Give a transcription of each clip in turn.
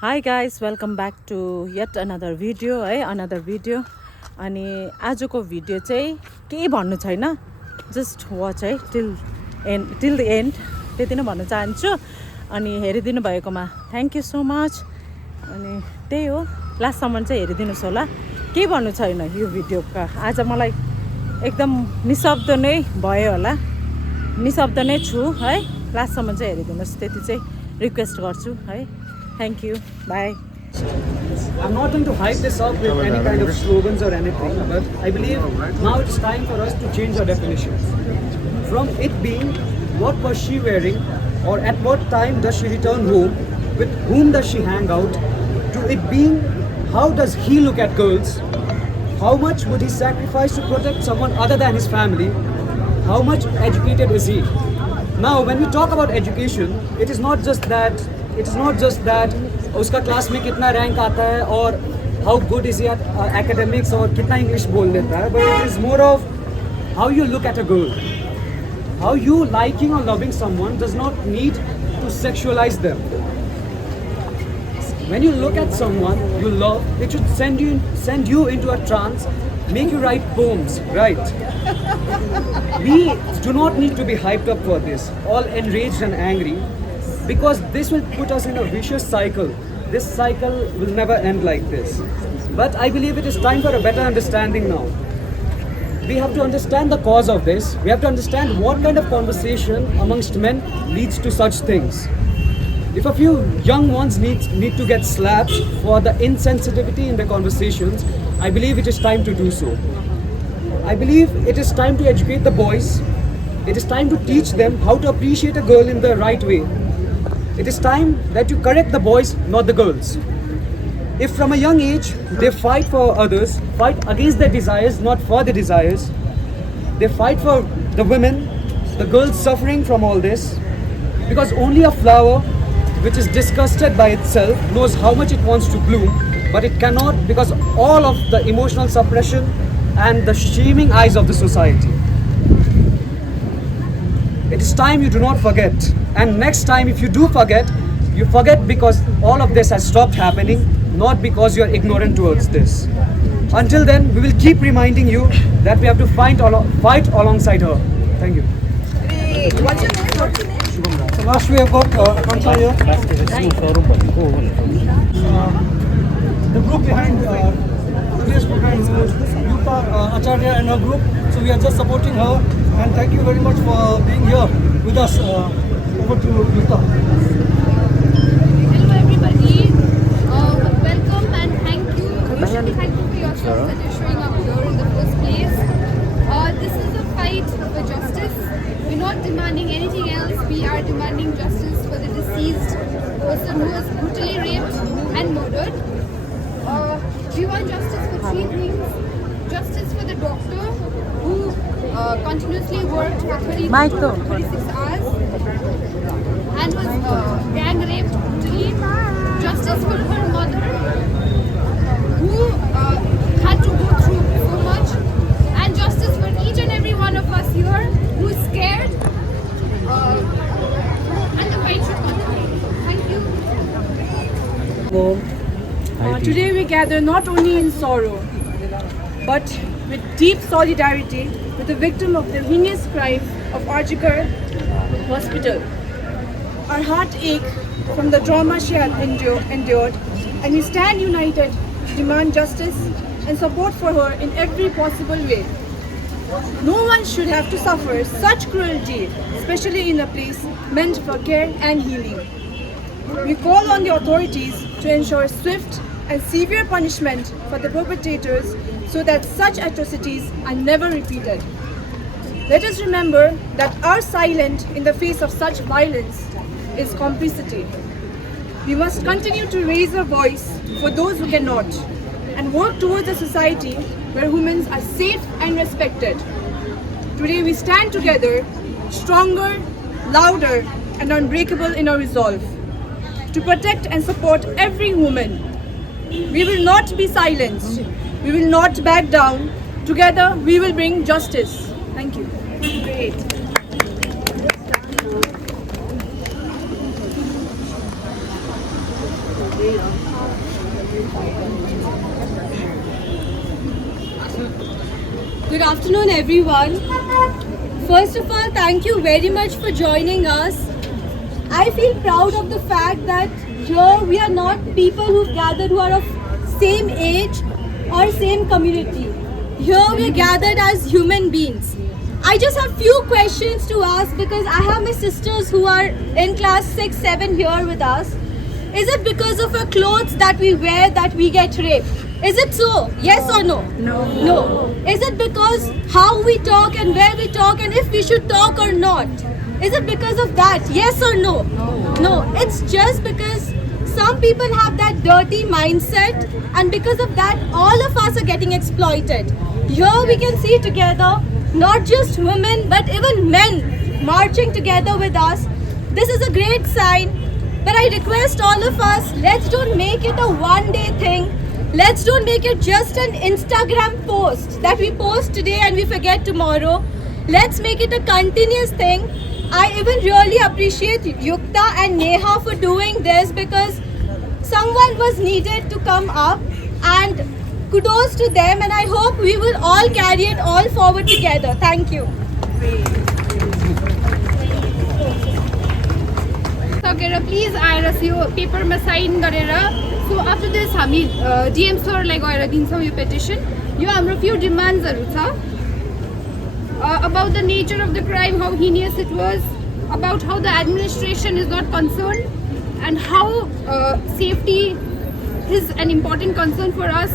Hi guys, welcome back to yet another video another video अनि आजको video चाहिँ केही भन्नु छैन just watch till the end त्यति नै भन्न चाहन्छु अनि हेरिदिनु भएकोमा थ्याङ्क यू सो मच अनि त्यही हो लास्टसम्म चाहिँ हेरिदिनुस् होला केही भन्नु छैन यो भिडियोका आज मलाई एकदम निशब्द नै भयो होला निशब्द नै छु है लास्टसम्म चाहिँ हेरिदिनुस् त्यति चाहिँ रिक्वेस्ट गर्छु है Thank you. Bye. I'm not going to hype this up with any kind of slogans or anything, but I believe now it's time for us to change our definitions. From it being, what was she wearing, or at what time does she return home, with whom does she hang out, to it being, how does he look at girls, how much would he sacrifice to protect someone other than his family, how much educated is he. Now, when we talk about education, it is not just that उसका class में कितना rank आता है और how good is at academics और कितना English बोल लेता है, but it is more of how you look at a girl. How you liking और loving someone does not need to sexualise them. When you look at someone you love, it should send you into a trance, make you write poems, right? We do not need to be hyped up for this, all enraged and angry, because this will put us in a vicious cycle. This cycle will never end like this. But I believe it is time for a better understanding now. We have to understand the cause of this. We have to understand what kind of conversation amongst men leads to such things. If a few young ones need to get slapped for the insensitivity in their conversations, I believe it is time to do so. I believe it is time to educate the boys. It is time to teach them how to appreciate a girl in the right way. It is time that you correct the boys, not the girls. If from a young age they fight for others, fight against their desires, not for their desires, they fight for the women, the girls suffering from all this, because only a flower which is disgusted by itself knows how much it wants to bloom, but it cannot because all of the emotional suppression and the shaming eyes of the society. It is time you do not forget. And next time if you do forget, you forget because all of this has stopped happening, not because you are ignorant towards this. Until then, we will keep reminding you that we have to fight alongside her. Thank you. What's your name? So last we have got Akansha here. The group behind today's program is Yupa Acharya and her group. So we are just supporting her. And thank you very much for being here with us. Over to Yupa. Hello everybody. Welcome and thank you. You should be thankful for yourself that you're showing up here in the first place. This is a fight for justice. We're not demanding anything else. We are demanding justice for the deceased person who was brutally raped and murdered. We want justice for three things. Justice for the doctor who continuously worked for 36 hours and was gang raped brutally. Justice for her mother who had to go through so much, and justice for each and every one of us here who is scared, and the fight should continue. Thank you. Today we gather not only in sorrow but with deep solidarity with the victim of the heinous crime of RG Kar Hospital. Our heart aches from the trauma she had endured, and we stand united to demand justice and support for her in every possible way. No one should have to suffer such cruelty, especially in a place meant for care and healing. We call on the authorities to ensure swift and severe punishment for the perpetrators so that such atrocities are never repeated. Let us remember that our silence in the face of such violence is complicity. We must continue to raise our voice for those who cannot and work towards a society where women are safe and respected. Today we stand together, stronger, louder and unbreakable in our resolve to protect and support every woman. We will not be silenced. We will not back down. Together we will bring justice. Thank you. Great. Good afternoon, everyone. First of all, thank you very much for joining us. I feel proud of the fact that here we are not people who've gathered who are of same age or same community. Here we are gathered as human beings. I just have few questions to ask because I have my sisters who are in class 6, 7 here with us. Is it because of our clothes that we wear that we get raped? Is it so? Yes or no? No. No. Is it because how we talk and where we talk and if we should talk or not? Is it because of that? Yes or no? No. No. It's just because some people have that dirty mindset and because of that all of us are getting exploited. Here we can see together not just women but even men marching together with us. This is a great sign. But I request all of us, let's don't make it a one-day thing. Let's don't make it just an Instagram post that we post today and we forget tomorrow. Let's make it a continuous thing. I even really appreciate Yukta and Neha for doing this because someone was needed to come up and kudos to them and I hope we will all carry it all forward together. Thank you. सकेर please आएर यो पेपरमा sign गरेर so after this हामी DM सरलाई गएर दिन्छौँ यो petition यो हाम्रो few डिमान्ड्सहरू छ about the nature of the crime, how heinous it was, about how the administration is not concerned and how safety is an important concern for us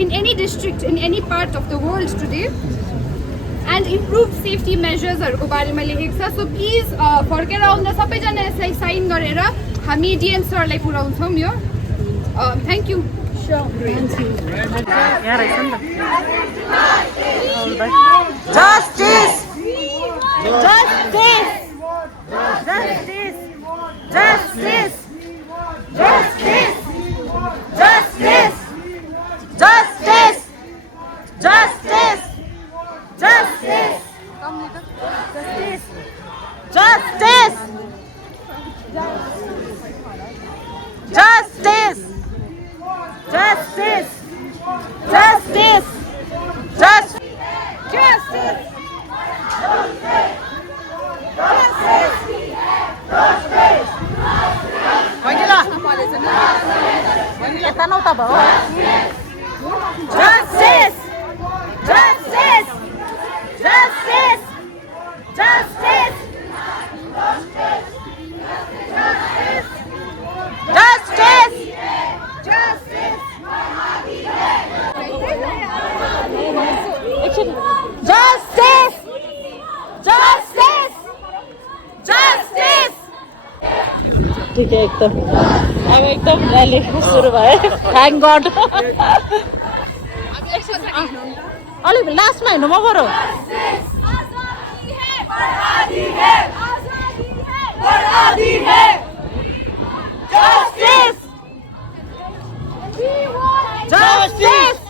in any district, in any part of the world today. And improved safety measures हरुको बारेमा लेखेको छ so please फर्केर आउँदा सबैजना यसलाई sign गरेर हामी DM सरलाई पुर्याउँछौँ यो thank you Justice! Justice! Justice! Justice! Justice! Justice! Justice! Justice! Justice! Justice! Justice! Justice! Justice! Justice! Justice! Vanilla! Vanilla, tanong ta ba? Justice! Justice! Justice! Justice! Justice! Justice! Justice! Justice! Justice! ठीक है एकदम अब एकदम rally सुरु भयो thank God अलिक लास्टमा हेर्नु म बरु Justice! Justice!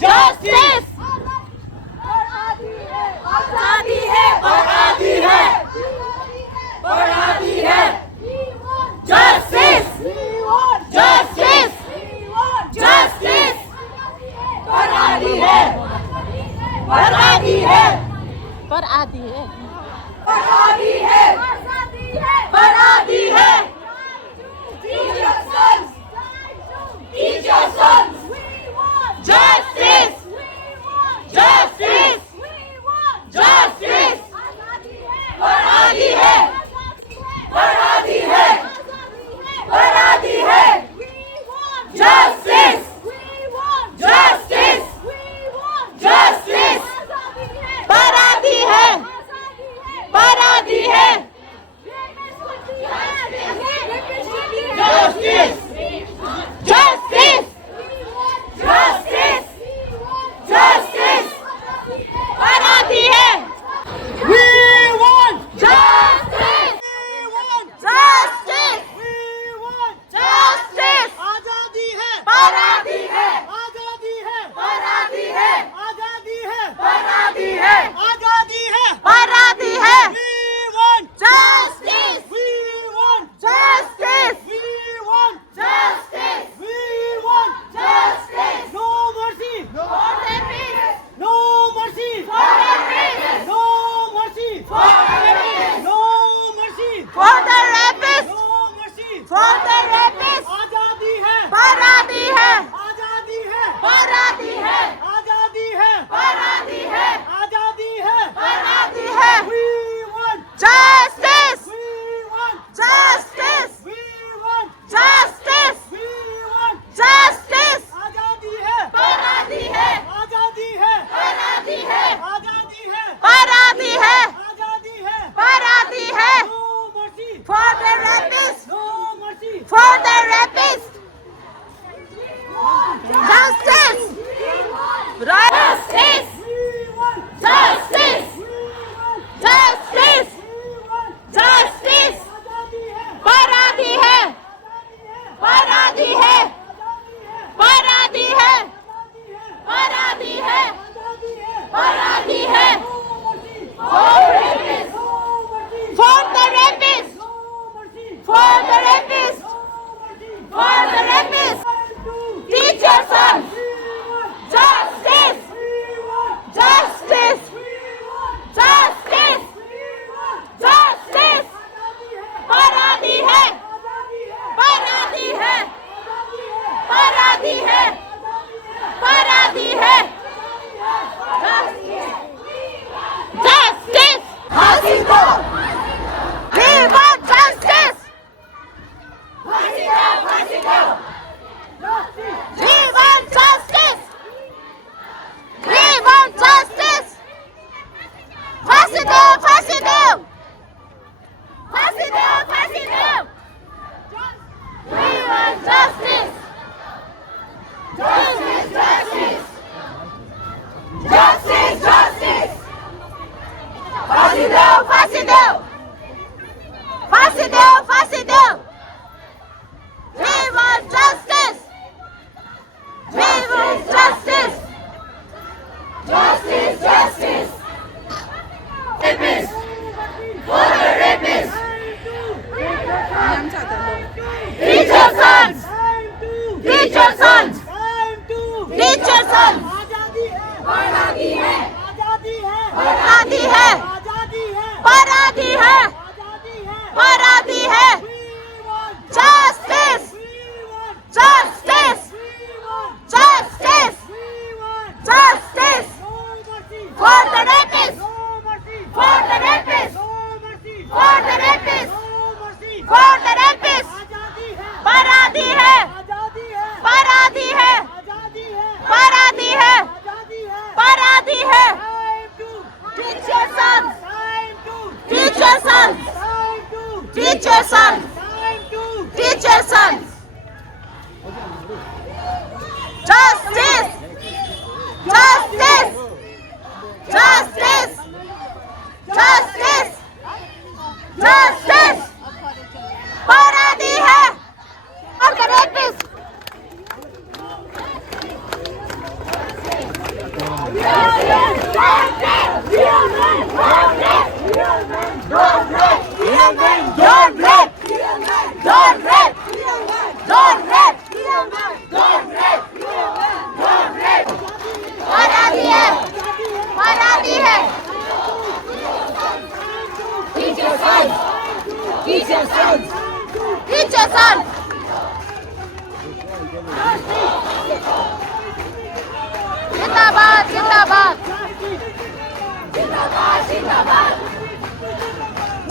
Justice! आजादी है बरादी है बरादी है Justice! Justice! Justice! बरादी है बरादी है बरादी है बरादी है बरादी है Teach your sons! Teach your sons! Justice! Justice! Justice! बरादी है बरादी है बरादी है Justice! Justice! Justice! बरादी है बरादी है Justice! Justice! Justice! Justice! बरादी है We want justice! We want justice! We want justice! आजादी है बरादी है आजादी है बरादी है आजादी है बरादी है आजादी है बरादी है We want justice! We want justice! We want justice!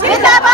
जिंदाबाद